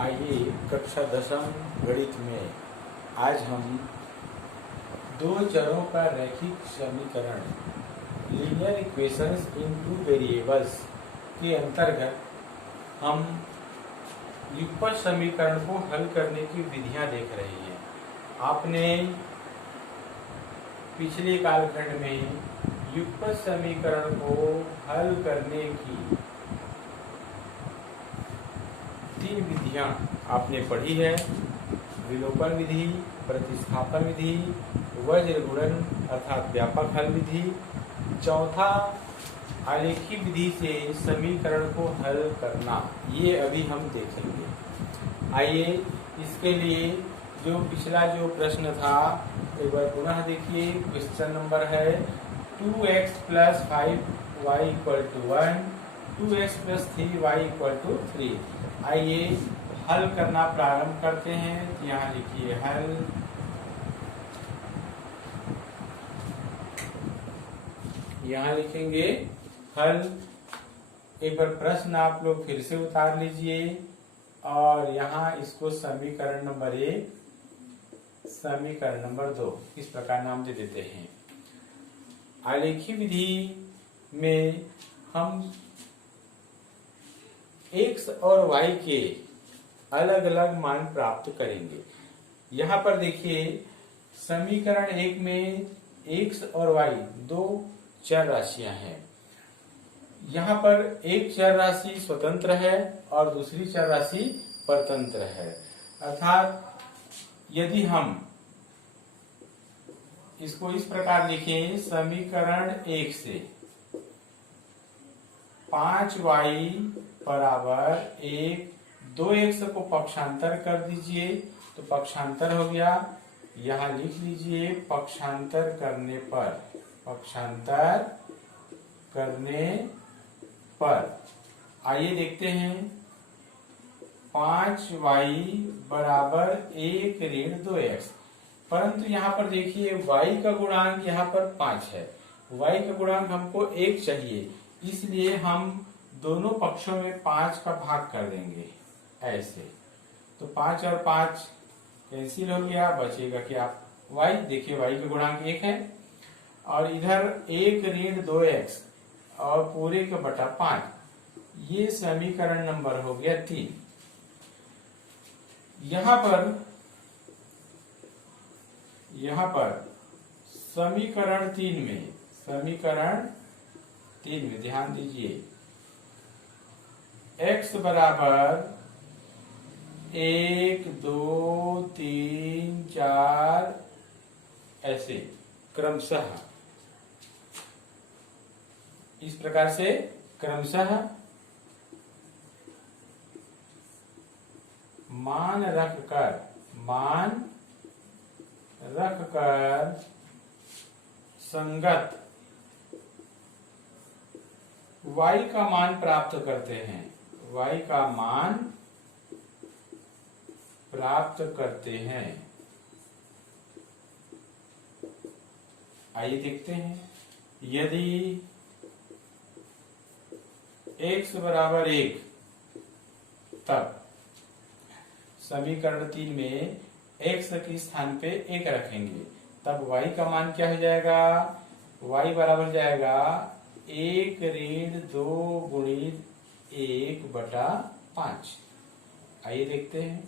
आइए कक्षा 10वीं गणित में आज हम दो चरों का रैखिक समीकरण लीनियर इक्वेशंस इन टू वेरिएबल्स के अंतर्गत हम युगपत समीकरण को हल करने की विधियां देख रहे हैं। आपने पिछले कालखंड में युगपत समीकरण को हल करने की 3 विधियां आपने पढ़ी है। विलोपन विधि, प्रतिस्थापन विधि, वज्र गुणन अर्थात व्यापक हल विधि, चौथा आलेखी विधि से समीकरण को हल करना, ये अभी हम देखेंगे। आइए इसके लिए जो पिछला प्रश्न था एक बार पुनः देखिए। क्वेश्चन नंबर है 2x + 5y = 1, 2x + 3y = 3। आइए हल करना प्रारंभ करते हैं। यहाँ लिखिए हल। यहाँ लिखेंगे हल। एक बार प्रश्न आप लोग फिर से उतार लीजिए और यहाँ इसको समीकरण नंबर 1, समीकरण नंबर 2 इस प्रकार नाम दे देते हैं। आलेखी विधि में हम x और y के अलग अलग मान प्राप्त करेंगे। यहाँ पर देखिए समीकरण 1 में x और y दो चर राशियां हैं। यहाँ पर एक चर राशि स्वतंत्र है और दूसरी चर राशि परतंत्र है। अर्थात यदि हम इसको इस प्रकार लिखें, समीकरण 1 से 5y = 1, 2x को पक्षांतर कर दीजिए तो पक्षांतर हो गया। यहाँ लिख लीजिए पक्षांतर करने पर आइए देखते हैं। 5y = 1 ऋण 2x, परंतु यहाँ पर देखिए y का गुणांक यहाँ पर 5 है। y का गुणांक हमको 1 चाहिए, इसलिए हम दोनों पक्षों में 5 का भाग कर देंगे ऐसे। तो 5 और 5 कैंसिल हो गया, बचेगा क्या y। देखिए y का गुणांक 1 है और इधर 1 ऋण 2x और पूरे का बटा 5, ये समीकरण नंबर हो गया 3। यहाँ पर समीकरण 3 में ध्यान दीजिए x = 1, 2, 3, 4 ऐसे क्रमशः इस प्रकार से क्रमशः मान रखकर संगत y का मान प्राप्त करते हैं। y का मान प्राप्त करते हैं। आइए देखते हैं। यदि x = 1, तब समीकरण 3 में x के स्थान पे 1 रखेंगे, तब y का मान क्या हो जाएगा? y बराबर जाएगा 1 ऋण 2 गुणित 1/5। आइए देखते हैं,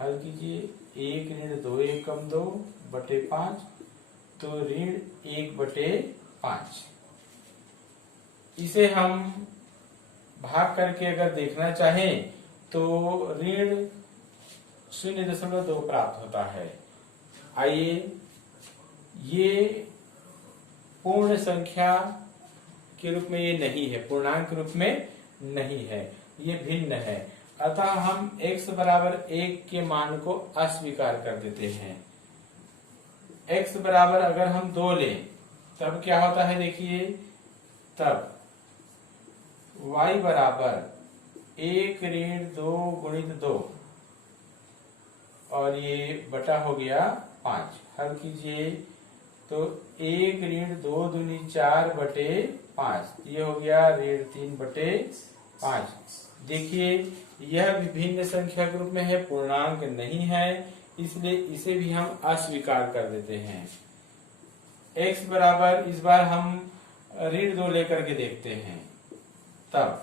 हल कीजिए। 1 ऋण 2 एकम 2 बटे 5, तो ऋण 1/5। इसे हम भाग करके अगर देखना चाहें तो ऋण 0.2 प्राप्त होता है। आइए, ये पूर्ण संख्या के रूप में ये नहीं है, पूर्णांक रूप में नहीं है, ये भिन्न है। अतः हम x = 1 के मान को अस्वीकार कर देते हैं। x बराबर अगर हम 2 लें तब क्या होता है देखिए, तब y = 1 ऋण 2 गुणित 2 और ये बटा हो गया 5। हल कीजिए तो 1 ऋण 2 दूनी 4/5, ये हो गया ऋण 3/5। देखिए यह विभिन्न संख्या ग्रुप में है, पूर्णांक नहीं है, इसलिए इसे भी हम अस्वीकार कर देते हैं। x बराबर, इस बार हम ऋण 2 लेकर के देखते हैं। तब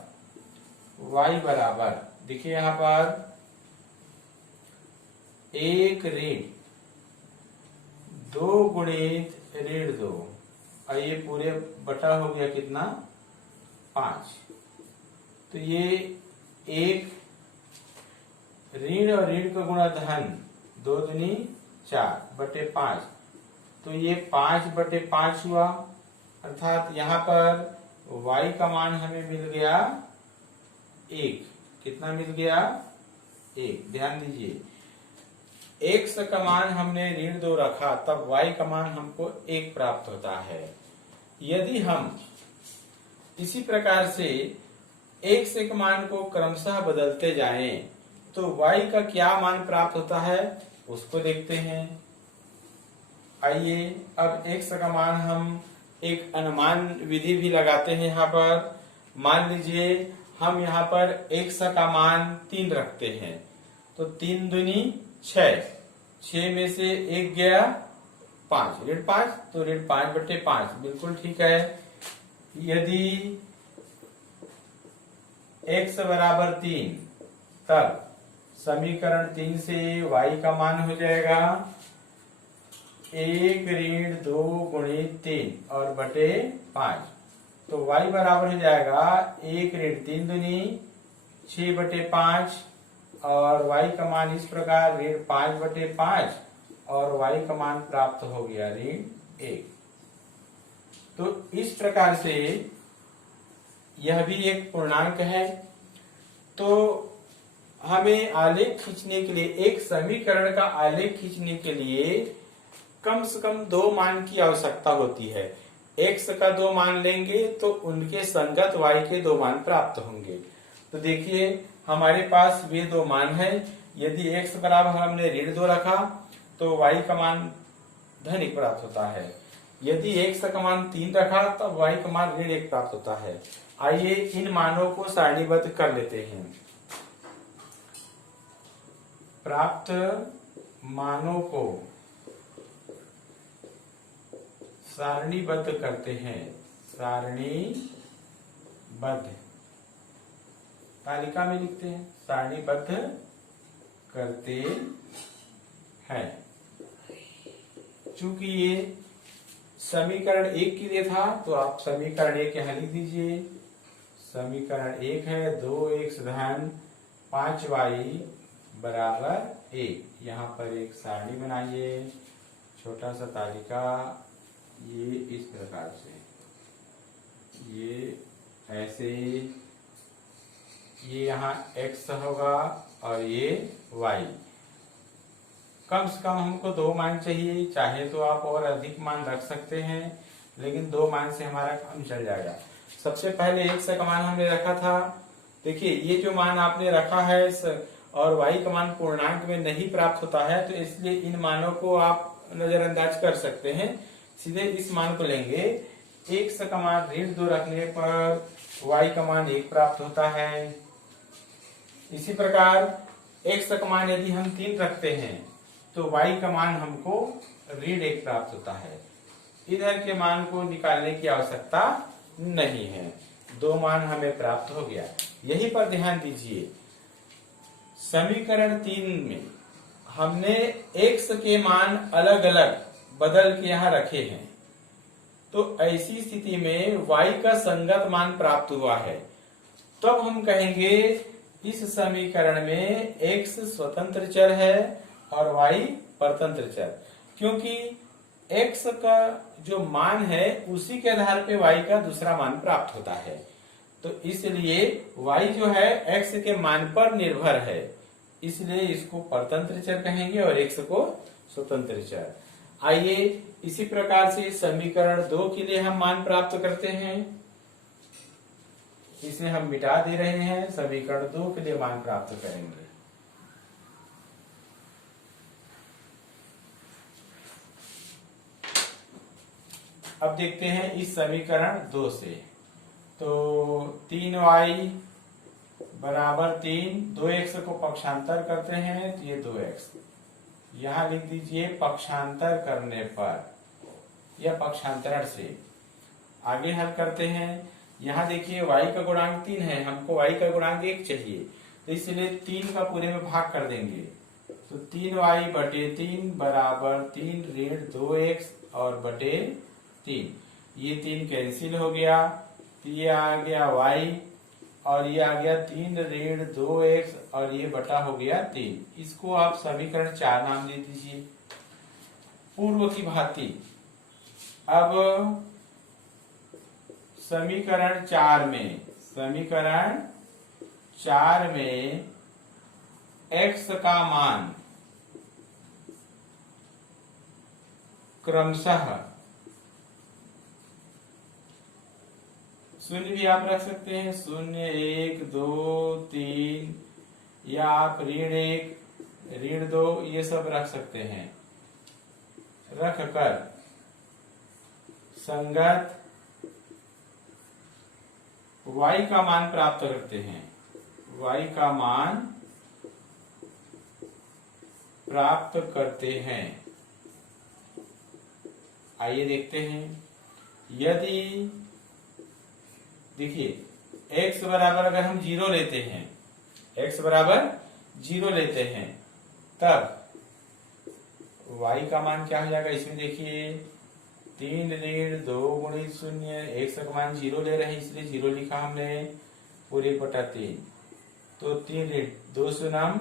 y बराबर, देखिए यहां पर 1 ऋण 2 गुणित ऋण 2, और ये पूरे बटा हो गया कितना, 5। तो ये 1 ऋण और ऋण का गुणा धन, 2 दूनी 4 बटे 5, तो ये 5 बटे 5 हुआ। अर्थात यहाँ पर y का मान हमें मिल गया 1। कितना मिल गया, 1। ध्यान दीजिए, x का मान हमने ऋण 2 रखा, तब y का मान हमको 1 प्राप्त होता है। यदि हम इसी प्रकार से x के मान को क्रमशः बदलते जाएं, तो y का क्या मान प्राप्त होता है उसको देखते हैं। आइए अब x का मान हम एक अनुमान विधि भी लगाते हैं। यहाँ पर मान लीजिए हम यहाँ पर x का मान 3 रखते हैं, तो 3 दूनी 6, 6 में से 1 गया 5, ऋण 5, तो ऋण 5 बटे 5 बिल्कुल ठीक है। यदि x बराबर 3, तब समीकरण 3 से y का मान हो जाएगा 1 ऋण 2 गुणित 3 और बटे 5, तो y बराबर हो जाएगा 1 ऋण 3 दूनी 6 बटे 5, और y का मान इस प्रकार ऋण 5 बटे 5, और y का मान प्राप्त हो गया ऋण 1। तो इस प्रकार से यह भी एक पूर्णांक है। तो हमें आलेख खींचने के लिए, एक समीकरण का आलेख खींचने के लिए कम से कम 2 मान की आवश्यकता होती है। x का 2 मान लेंगे तो उनके संगत y के 2 मान प्राप्त होंगे। तो देखिए हमारे पास वे 2 मान हैं। यदि x बराबर हमने ऋण 2 रखा तो y का मान धनिक प्राप्त होता है। यदि x का मान 3 रखा तो y का मान ऋण 1 प्राप्त होता है। आइए इन मानों को सारणीबद्ध कर लेते हैं। प्राप्त मानों को सारणीबद्ध करते हैं, सारणीबद्ध तालिका में लिखते हैं, सारणीबद्ध करते हैं। चूंकि ये समीकरण 1 के लिए था, तो आप समीकरण 1 यहां लिख दीजिए। समीकरण 1 है 2x धन 5y बराबर 1। यहाँ पर एक सारणी बनाइए, छोटा सा तालिका, ये इस प्रकार से, ये ऐसे, ये यहाँ x होगा और ये y। कम से कम हमको 2 मान चाहिए, चाहे तो आप और अधिक मान रख सकते हैं, लेकिन 2 मान से हमारा काम चल जाएगा। सबसे पहले x का मान हमने रखा था। देखिए ये जो मान आपने रखा है और y का मान पूर्णांक में नहीं प्राप्त होता है, तो इसलिए इन मानों को आप नजरअंदाज कर सकते हैं। सीधे इस मान को लेंगे। x का मान ऋण 2 रखने पर y का मान 1 प्राप्त होता है। इसी प्रकार x का मान यदि हम 3 रखते हैं तो y का मान हमको ऋण 1 प्राप्त होता है। इधर के मान को निकालने की आवश्यकता नहीं है, 2 मान हमें प्राप्त हो गया। यही पर ध्यान दीजिए, समीकरण 3 में हमने x के मान अलग अलग बदल के यहाँ रखे हैं, तो ऐसी स्थिति में y का संगत मान प्राप्त हुआ है। तब हम कहेंगे इस समीकरण में x स्वतंत्र चर है और y परतंत्र चर, क्योंकि x का जो मान है उसी के आधार पे y का दूसरा मान प्राप्त होता है। तो इसलिए y जो है x के मान पर निर्भर है, इसलिए इसको परतंत्र चर कहेंगे और x को स्वतंत्र चर। आइए इसी प्रकार से समीकरण 2 के लिए हम मान प्राप्त करते हैं। इसे हम मिटा दे रहे हैं, समीकरण 2 के लिए मान प्राप्त करेंगे। अब देखते हैं इस समीकरण 2 से, तो 3y बराबर 3, 2x को पक्षांतर करते हैं तो ये 2x, यहां लिख दीजिए पक्षांतर करने पर या पक्षांतरण से। आगे हल करते हैं। यहाँ देखिए y का गुणांक 3 है, हमको y का गुणांक 1 चाहिए, तो इसलिए 3 का पूरे में भाग कर देंगे। तो 3y बटे 3 बराबर 3 ऋण 2x और बटे 3, ये 3 कैंसिल हो गया, तो ये आ गया y और ये आ गया 3 ऋण 2x और ये बटा हो गया 3। इसको आप समीकरण 4 नाम दे दीजिए। पूर्व की भांति अब समीकरण 4 में x का मान क्रमशः शून्य भी आप रख सकते हैं, 0, 1, 2, 3 या आप ऋण 1, ऋण 2 ये सब रख सकते हैं। रख कर संगत y का मान प्राप्त करते हैं। y का मान प्राप्त करते हैं। आइए देखते हैं। यदि देखिए x बराबर अगर हम 0 लेते हैं, x बराबर 0 लेते हैं, तब y का मान क्या हो जाएगा? इसमें देखिए 3 ऋण 2 गुणित 0, x का मान 0 ले रहे हैं इसलिए 0 लिखा हमने, पूरे बटा 3, तो 3 ऋण 2 शून्यम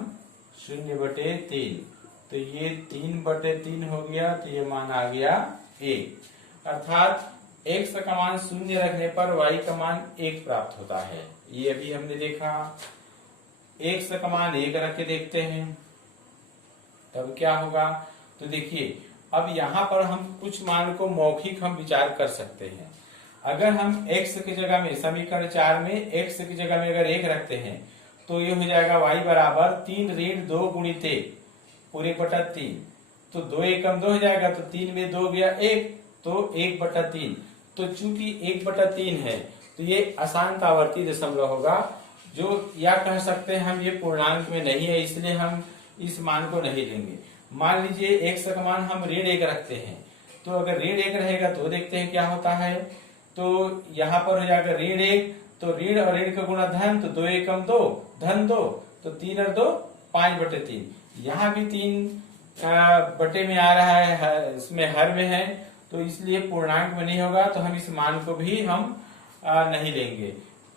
0 बटे 3, तो ये 3 बटे 3 हो गया, तो ये मान आ गया 1। अर्थात x का मान 0 रखने पर y का मान 1 प्राप्त होता है। ये अभी हमने देखा। x का मान 1 रख के देखते हैं तब क्या होगा। तो देखिए अब यहाँ पर हम कुछ मान को मौखिक हम विचार कर सकते हैं। अगर हम x की जगह में समीकरण 4 में x की जगह में अगर 1 रखते हैं तो ये हो जाएगा y बराबर 3 ऋण 2 गुणित 1 पूरे बटा 3, तो 2 एकम 2 हो जाएगा, तो 3 में 2 गया 1, तो 1 बटा 3। तो चूंकि 1 बटा 3 है तो ये अशांत आवर्ती दशमलव होगा, जो या कह सकते हैं हम ये पूर्णांक में नहीं है, इसलिए हम इस मान को नहीं लेंगे। मान लीजिए x का मान हम ऋण 1 रखते हैं, तो अगर ऋण 1 रहेगा तो देखते हैं क्या होता है। तो यहाँ पर हो जाएगा ऋण 1, तो ऋण और ऋण का गुणा धन, तो 2 एकम 2 धन 2, तो 3 और 2 5 बटे 3। यहाँ भी 3 बटे में आ रहा है, इसमें हर में है, तो इसलिए पूर्णांक में नहीं होगा, तो हम इस मान को भी हम नहीं लेंगे।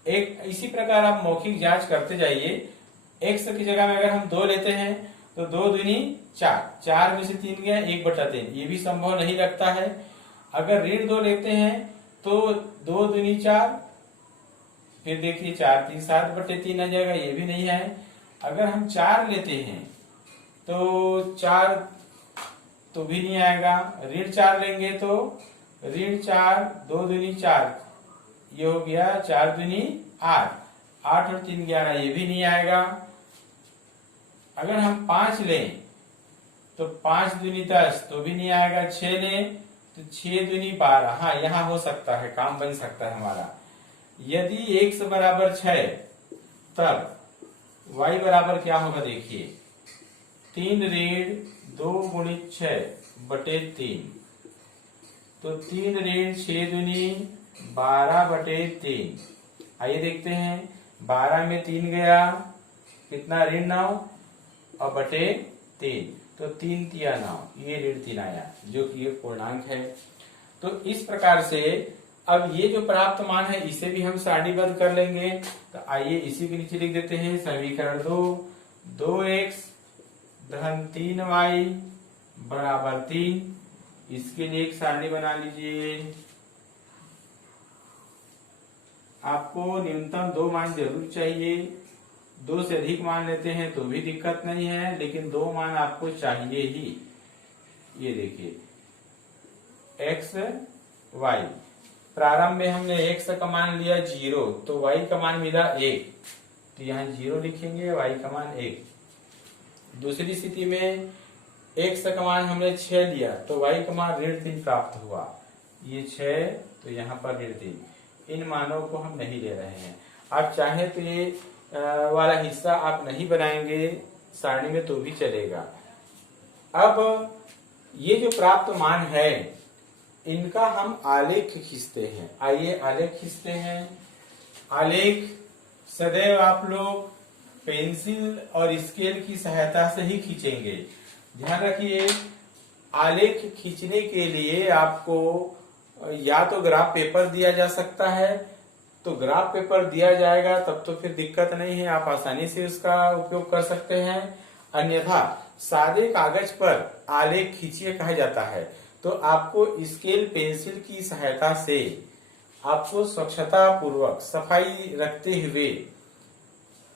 एक इसी प्रकार आप मौखिक जांच करते जाइए। x की जगह में अगर हम 2 लेते हैं तो 2 दूनी 4, 4 में से 3 गया 1 बटा 3, ये भी संभव नहीं लगता है। अगर ऋण 2 लेते हैं तो 2 दूनी 4, फिर देखिए 4 3 7 बटे 3 आ जाएगा, ये भी नहीं है। अगर हम 4 लेते हैं तो 4 तो भी नहीं आएगा। ऋण 4 लेंगे तो ऋण 4, 2 दूनी 4, ये हो गया 4 दूनी 8, 8 और 3 11, ये भी नहीं आएगा। अगर हम 5 लें तो 5 दूनी 10, तो भी नहीं आएगा। 6 लें तो 6 दूनी 12, हाँ यहाँ हो सकता है, काम बन सकता है हमारा। यदि x बराबर 6 तब y बराबर क्या होगा? देखिए 3 ऋण 2 गुणित 6 बटे 3, तो 3 ऋण 6 दूनी 12 बटे 3। आइए देखते हैं, 12 में 3 गया, कितना? ऋण 9 और बटे 3, तो 3 तिया 9, ये ऋण 3 आया, जो कि एक पूर्णांक है। तो इस प्रकार से अब ये जो प्राप्त मान है इसे भी हम सारणीबद्ध कर लेंगे। तो आइए इसी के नीचे लिख देते हैं समीकरण 2, 2x धन 3y बराबर 3। इसके लिए एक सारणी बना लीजिए। आपको न्यूनतम 2 मान जरूर चाहिए, 2 से अधिक मान लेते हैं तो भी दिक्कत नहीं है, लेकिन 2 मान आपको चाहिए ही। ये देखिए x y, प्रारंभ में हमने x का मान लिया 0, तो y का मान मिला 1, तो यहाँ 0 लिखेंगे, y का मान 1। दूसरी स्थिति में x का मान हमने 6 लिया, तो y का मान ऋण 3 प्राप्त हुआ, ये 6, तो यहाँ पर ऋण 3। इन मानों को हम नहीं ले रहे हैं। आप चाहे तो ये वाला हिस्सा आप नहीं बनाएंगे सारणी में तो भी चलेगा। अब ये जो प्राप्त मान है इनका हम आलेख खींचते हैं। आइए आलेख खींचते हैं। आलेख सदैव आप लोग पेंसिल और स्केल की सहायता से ही खींचेंगे। ध्यान रखिए, आलेख खींचने के लिए आपको या तो ग्राफ पेपर दिया जा सकता है, तो ग्राफ पेपर दिया जाएगा तब तो फिर दिक्कत नहीं है, आप आसानी से उसका उपयोग कर सकते हैं। अन्यथा सादे कागज पर आलेख खींचिए कहा जाता है, तो आपको स्केल पेंसिल की सहायता से आपको स्वच्छता पूर्वक सफाई रखते हुए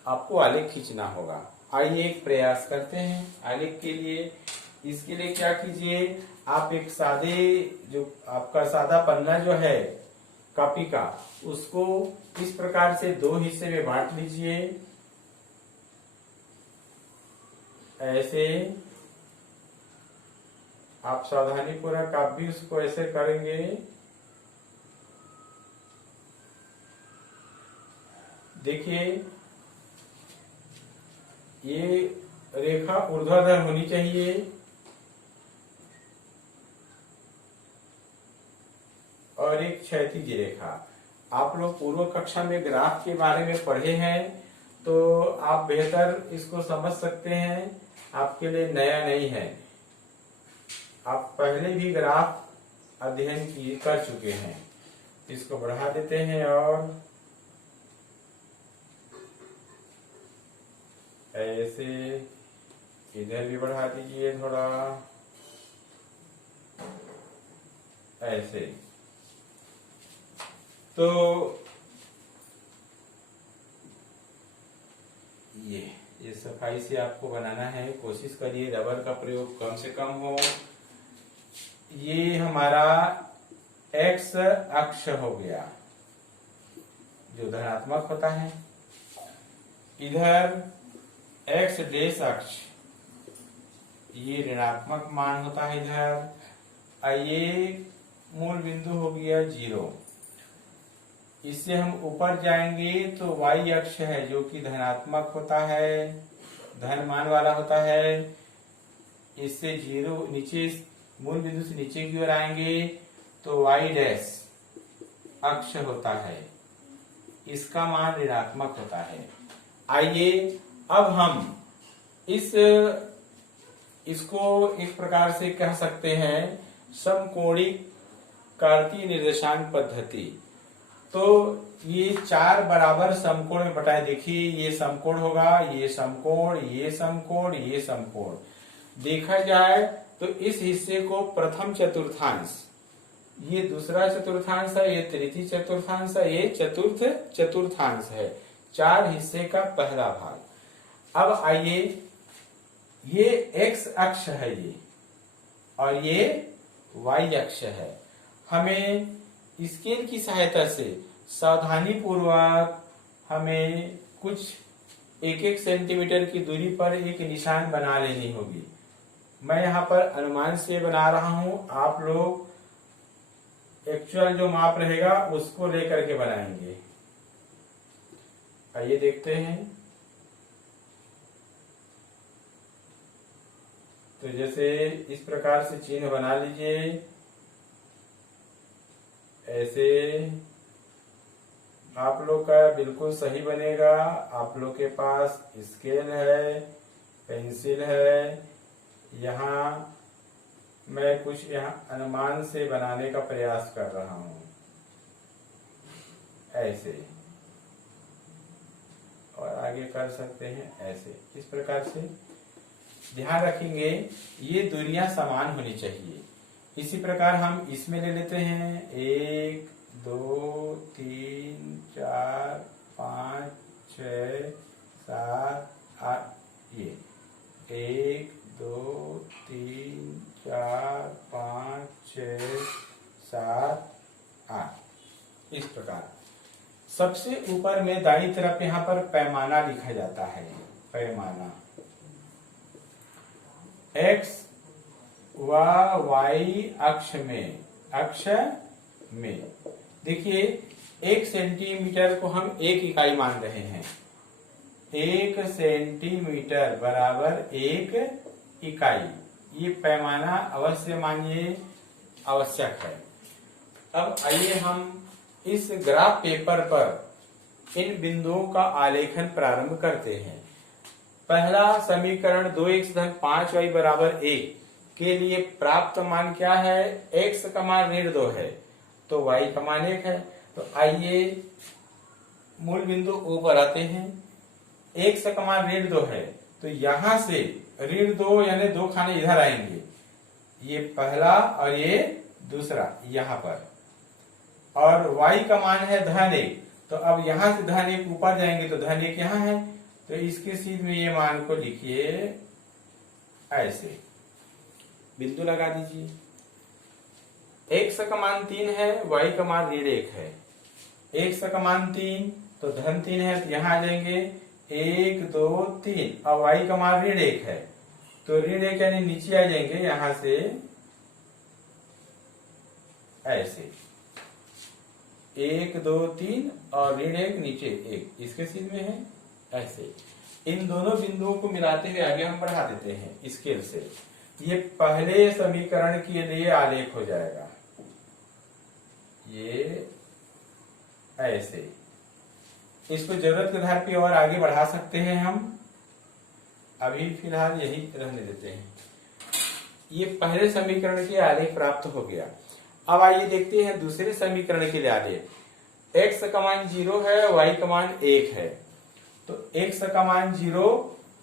आपको आलेख खींचना होगा। आइए एक प्रयास करते हैं आलेख के लिए। इसके लिए क्या कीजिए, आप एक सादे जो आपका सादा पन्ना जो है कॉपी का, उसको इस प्रकार से दो हिस्से में बांट लीजिए। ऐसे आप सावधानी पूर्वक आप भी उसको ऐसे करेंगे। देखिए ये रेखा ऊर्ध्वाधर होनी चाहिए और एक क्षैतिज रेखा। आप लोग पूर्व कक्षा में ग्राफ के बारे में पढ़े हैं तो आप बेहतर इसको समझ सकते हैं, आपके लिए नया नहीं है। आप पहले भी ग्राफ अध्ययन कर चुके हैं। इसको बढ़ा देते हैं और ऐसे इधर भी बढ़ा दीजिए थोड़ा, ऐसे। तो ये सफाई से आपको बनाना है। कोशिश करिए रबर का प्रयोग कम से कम हो। ये हमारा एक्स अक्ष हो गया जो धनात्मक होता है। इधर एक्स डेश अक्ष ये ऋणात्मक मान होता है इधर। ये मूल बिंदु हो गया 0। इससे हम ऊपर जाएंगे तो y अक्ष है जो कि धनात्मक होता है, धन मान वाला होता है। इससे 0 नीचे मूल बिंदु से नीचे की ओर आएंगे तो y डैश अक्ष होता है, इसका मान ऋणात्मक होता है। आइए अब हम इसको एक प्रकार से कह सकते हैं समकोणिक कार्तीय निर्देशांक पद्धति। तो ये 4 बराबर समकोण में बटाए। देखिए ये समकोण होगा, ये समकोण, ये समकोण, ये समकोण। देखा जाए तो इस हिस्से को प्रथम चतुर्थांश, ये दूसरा चतुर्थांश है, ये तृतीय चतुर्थांश है, ये चतुर्थ चतुर्थांश है। 4 हिस्से का पहला भाग। अब आइए ये x अक्ष है ये, और ये y अक्ष है। हमें स्केल की सहायता से सावधानी पूर्वक हमें कुछ 1-1 सेंटीमीटर की दूरी पर एक निशान बना लेनी होगी। मैं यहाँ पर अनुमान से बना रहा हूं, आप लोग एक्चुअल जो माप रहेगा उसको लेकर के बनाएंगे। आइए देखते हैं। तो जैसे इस प्रकार से चिन्ह बना लीजिए, ऐसे आप लोग का बिल्कुल सही बनेगा। आप लोग के पास स्केल है, पेंसिल है। यहाँ मैं कुछ यहाँ अनुमान से बनाने का प्रयास कर रहा हूँ, ऐसे, और आगे कर सकते हैं ऐसे। इस प्रकार से ध्यान रखेंगे ये दूरियां समान होनी चाहिए। इसी प्रकार हम इसमें ले लेते हैं 1 2 3 4 5 6 7 8। ये 1 2 3 4 5 6 7 8। इस प्रकार सबसे ऊपर में दाईं तरफ यहाँ पर पैमाना लिखा जाता है। पैमाना x व y अक्ष में देखिए 1 सेंटीमीटर को हम 1 इकाई मान रहे हैं। 1 सेंटीमीटर बराबर 1 इकाई। ये पैमाना अवश्य मानिए आवश्यक है। अब आइए हम इस ग्राफ पेपर पर इन बिंदुओं का आलेखन प्रारंभ करते हैं। पहला समीकरण 2x-5y बराबर 1 के लिए प्राप्त मान क्या है? x का मान -2 है तो y का मान 1 है। तो आइए मूल बिंदु O पर आते हैं। x का मान -2 है तो यहां से -2 यानी 2 खाने इधर आएंगे, ये पहला और ये दूसरा यहां पर, और y का मान है -1 तो अब यहां से -1 ऊपर जाएंगे तो -1 यहां है, तो इसके सीध में ये मान को लिखिए ऐसे, बिंदु लगा दीजिए। x का मान 3 है, y का मान -1 है। x का मान 3 तो -3 है तो यहां आ जाएंगे 1 2 3, और y का मान -1 है तो -1 यानी नीचे आ जाएंगे यहां से ऐसे 1 2 3 और -1 नीचे 1, इसके सीध में है ऐसे। इन दोनों बिंदुओं को मिलाते हुए आगे हम बढ़ा देते हैं स्केल से। ये पहले समीकरण के लिए आलेख हो जाएगा, ये ऐसे। इसको जरूरत के आधार पे और आगे बढ़ा सकते हैं हम, अभी फिलहाल यही रहने देते हैं। ये पहले समीकरण के आलेख प्राप्त हो गया। अब आइए देखते हैं दूसरे समीकरण के लिए आलेख। x का मान 0 है, y का मान 1 है, तो x का मान 0,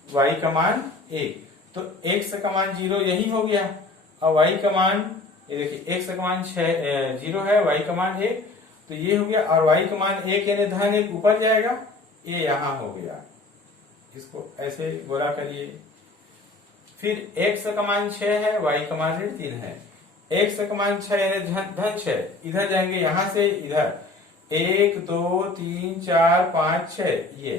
y का मान 1, तो x का मान 0 यही हो गया, और y का मान, ये देखिए x का मान 0 है, y का मान 1, तो ये हो गया, और y का मान 1 यानी -1 ऊपर जाएगा, ये यहां हो गया। इसको ऐसे गोला करिए। फिर x का मान 6 है, y का मान 3 है। x का मान 6 यानी -6, इधर जाएंगे यहां से इधर 1 2 3 4 5 6 ये,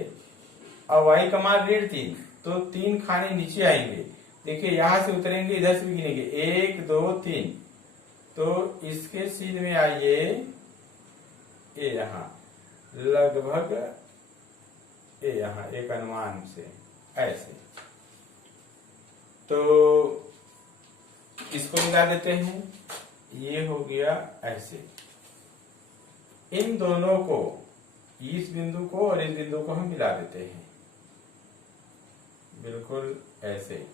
और y का मान 3 तो 3 खाने नीचे आएंगे। देखिए यहां से उतरेंगे, इधर से भी गिनेंगे 1 2 3, तो इसके सीध में आइए ये यहां लगभग ये यहां एक अनुमान से ऐसे, तो इसको मिला देते हैं, ये हो गया ऐसे। इन दोनों को, इस बिंदु को और इस बिंदु को हम मिला देते हैं बिल्कुल ऐसे।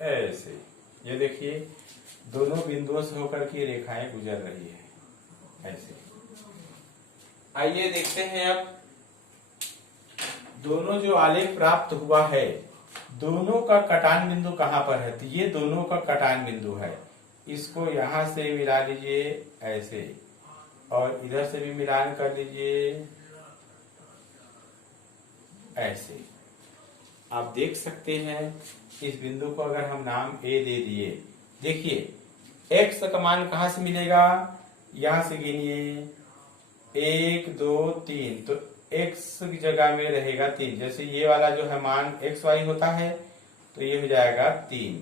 ऐसे ये देखिए दोनों बिंदुओं से होकर के रेखाएं गुजर रही है ऐसे। आइए देखते हैं अब दोनों जो आलेख प्राप्त हुआ है, दोनों का कटान बिंदु कहां पर है? तो ये दोनों का कटान बिंदु है। इसको यहां से मिला लीजिए ऐसे, और इधर से भी मिलान कर लीजिए ऐसे। आप देख सकते हैं इस बिंदु को अगर हम नाम A दे दिए, देखिए x का मान कहां से मिलेगा? यहां से गिनिए 1 2 3, तो x की जगह में रहेगा 3। जैसे ये वाला जो है मान xy होता है तो ये हो जाएगा 3।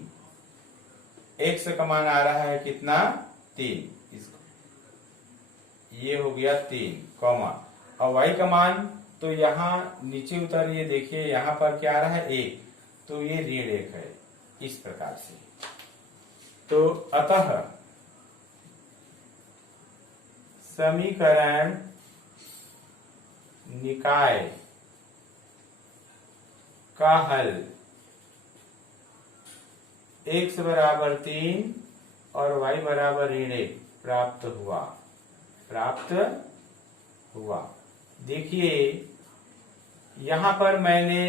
x का मान आ रहा है कितना? 3। इसको ये हो गया 3 कॉमा, और y का मान तो यहाँ नीचे उतरिए, देखिए यहाँ पर क्या आ रहा है 1, तो ये ऋण 1 है इस प्रकार से। तो अतः समीकरण निकाय का हल x बराबर 3 और y बराबर ऋण 1 प्राप्त हुआ। देखिए यहां पर मैंने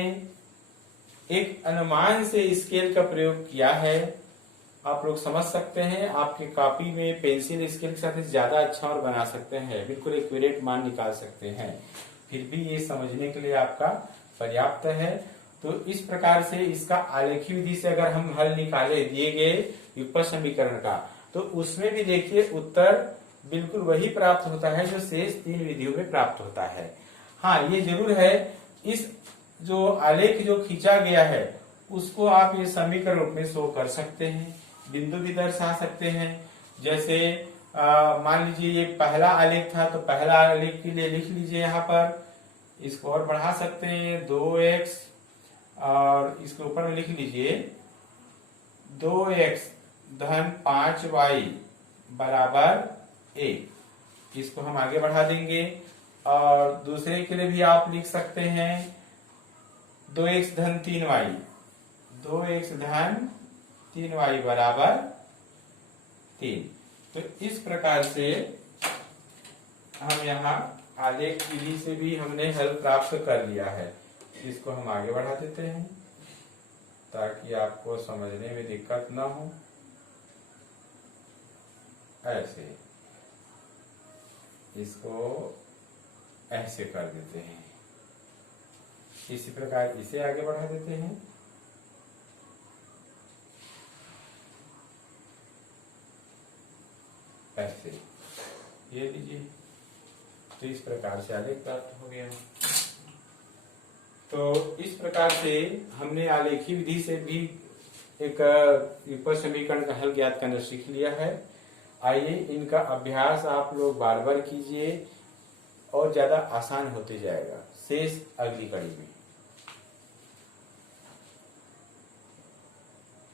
एक अनुमान से स्केल का प्रयोग किया है, आप लोग समझ सकते हैं। आपके कॉपी में पेंसिल स्केल के साथ ज्यादा अच्छा और बना सकते हैं, बिल्कुल एक्यूरेट मान निकाल सकते हैं। फिर भी ये समझने के लिए आपका पर्याप्त है। तो इस प्रकार से इसका आलेखी विधि से अगर हम हल निकाले दिए गए युगपत समीकरण का, तो उसमें भी देखिए उत्तर बिल्कुल वही प्राप्त होता है जो शेष 3 विधियों में प्राप्त होता है। हाँ, ये जरूर है, इस जो आलेख जो खींचा गया है उसको आप ये समीकरण रूप में शो कर सकते हैं, बिंदु भी दर्शा सकते हैं। जैसे मान लीजिए ये पहला आलेख था, तो पहला आलेख के लिए लिख लीजिए यहाँ पर, इसको और बढ़ा सकते हैं 2x, और इसके ऊपर में लिख लीजिए 2x धन 5y बराबर 1। इसको हम आगे बढ़ा देंगे। और दूसरे के लिए भी आप लिख सकते हैं 2x धन 3y, 2x धन 3y बराबर 3। तो इस प्रकार से हम यहाँ आलेख विधि से भी हमने हल प्राप्त कर लिया है। इसको हम आगे बढ़ा देते हैं ताकि आपको समझने में दिक्कत ना हो। ऐसे इसको ऐसे कर देते हैं, इसी प्रकार इसे आगे बढ़ा देते हैं। ऐसे ये लीजिए, तो इस प्रकार से आलेख प्राप्त हो गया। तो इस प्रकार से हमने आलेखी विधि से भी एक युगपत समीकरण का हल ज्ञात करना सीख लिया है। आइए इनका अभ्यास आप लोग बार बार कीजिए और ज्यादा आसान होते जाएगा। शेष अगली कड़ी में।